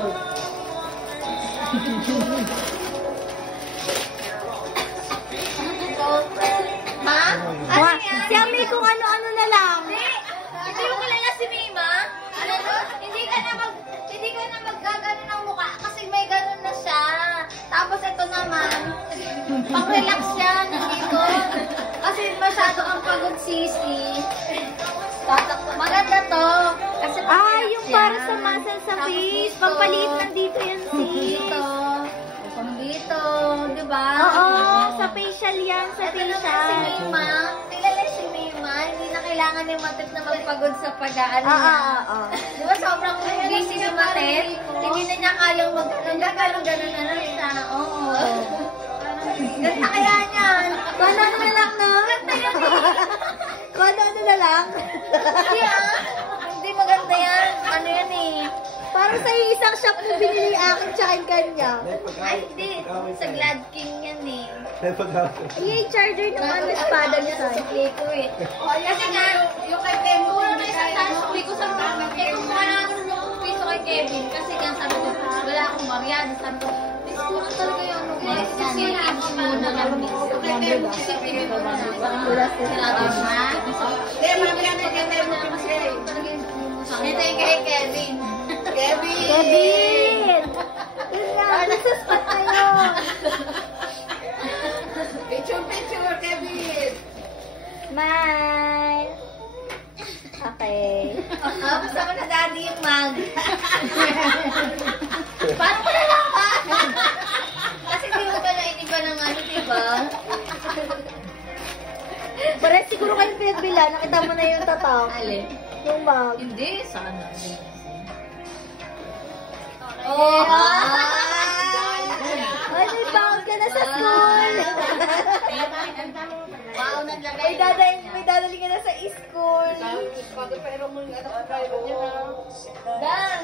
Ma? Ano yan? Si Ami kung ano-ano na lang. Hindi mo kilala si Mima? Ano to? Hindi ka na maggagano ng mukha kasi may ganon na siya. Tapos ito naman, pang-relax siya nandito. Kasi masyado kang pagod, sisi. Maganda to. Kasi Yung para sa muscle sa face. Pampaliit lang dito yan, sis. Dito, di ba? Oo, sa facial yan, sa Ito naman si facial. Mima. Kilala si Mima. Hindi na kailangan ni Matet na magpagod sa pag-aano Oo, niya. oo. Di ba sobrang busy ni Matet? Hindi na niya kayang gano'n na lang siya. Oo. Ganda kaya niyan. Kano na lang, no? Ganda yan eh. Kano na lang? Hindi Hindi maganda yan. Ano yan eh. Parang sa isang shop mo binili akin tsaka yung kanya. Ay, hindi. Sa Glad King yan eh. Yung charger ng espada niya sa Sukli ko eh. Kasi nga, yung kay Kevin, kulang na isang daan sukli ko sa mga. Eh, kumuha na ako ng piso kay Kevin. Kasi nga sabi ko, wala akong Marian. Sabi ko, miss ko lang talaga yung ano. Kasi ako muna kami. Kay Kevin, kasi Kevin mo na. Sinatawag na. Hindi, Marian na Kevin na kasi talaga yung ito yung kay Kevin. Kevin! Yun nga, nagsuspat tayo. Picture, Kevin! Smile! Okay. Kasama na daddy yung mag. Paano ko nalaman? Kasi di mo ka nainiba ng ano, diba? Parang siguro kayo pinagbila, nakita mo na yung tatak. Alin? Yung mag. Hindi, sana. Oh! Ay, may bound ka na sa school! Wow, naglagay. May dadali ka na sa school. Dang,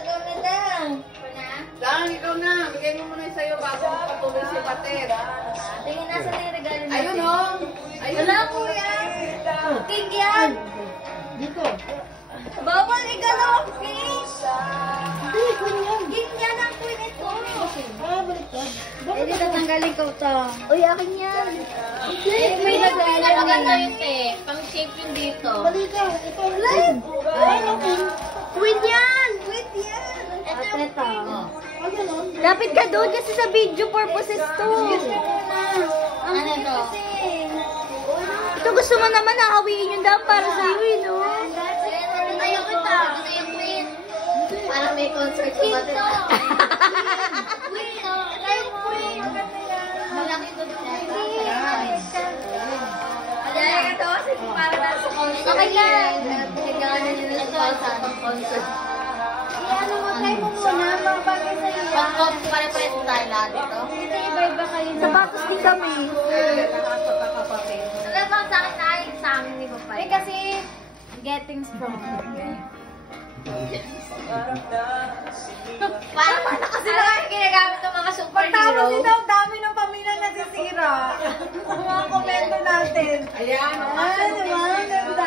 ikaw na dang. Dang, ikaw na. Bigay mo muna yung sa'yo bago patuloy si Pater. Tingin nasa na yung regalo natin. Ayun o. Wala po yan. King yan. Dito. Bawal igalaw ang king. Hindi, ganyan. King yan ang queen ito. Baliktad. Hindi tatanggalin ko ito. Uy, akin yan. May maganda yung te. Pang shape yun dito. Baliktad. Ito, live. Queen yan. Queen yan. Ito At yung ito. queen. Lapit ka doon kasi sa video purposes to. Ano to? Ito gusto mo naman nakawiin yung dam para sa iyo, no? Ayaw kita. Ano yung queen? Parang may concert sa batin. Queen. Ito yung queen. Malaki to doon. Kaya ito kasi parang nasa concert. Okay lang. Pinagawa na nila sa concert. Ano mo, try mo muna. Mga bagay sa iyo. Pang-concert pare-pares tayo lahat ito. Ito iba-iba kayo. Sapatos din kami. Wala bang sa akin ay sa amin ni Papay? Kasi getting strong. Parang kasi naman ginagamit ng mga superhero. ang dami ng pamilya na nasisira. Mga komento natin. Ayan. Ay, diba? Ganda.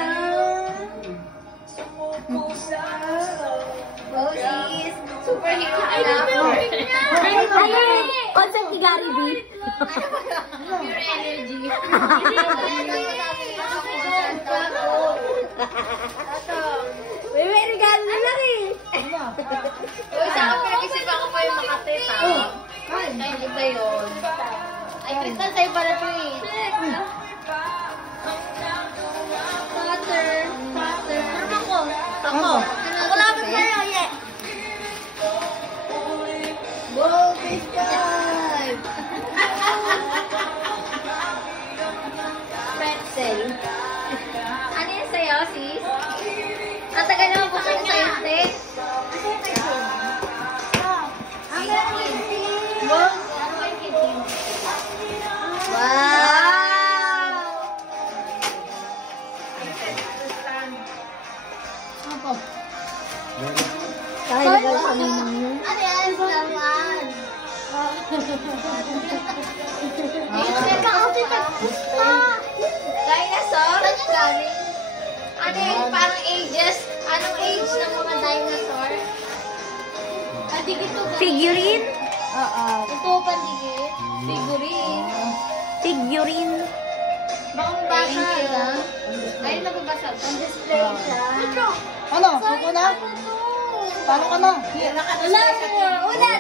Roses. Superhero ka na. Ayun! Concept ni Gary B. Pure energy. May regalo na lang eh. Uy, sa akin pinag-isipan ko pa yung Makati, Ay, iba yun. Ay, Crystal, sa'yo pala ito eh. Father. Ano ako? Ako. Ako lapit sa'yo, yeah. Go, Crystal! Pretzel. Ano yun sa'yo, sis? Ang tagal naman po sa'yo sa'yo, sis. Wow! Ay, regalo kami ng yun. Ano yan? Salamat! Dinosaur? Ano yun? Parang ages? Anong age ng mga dinosaur? Pandikit to. Figurine? Oo. Ito, pandikit. Figurine. Figurine. Baka mabasa. Ayun, nababasa. Display siya. Ano? Suko na? Paano ka na? Wala mo. Ulan.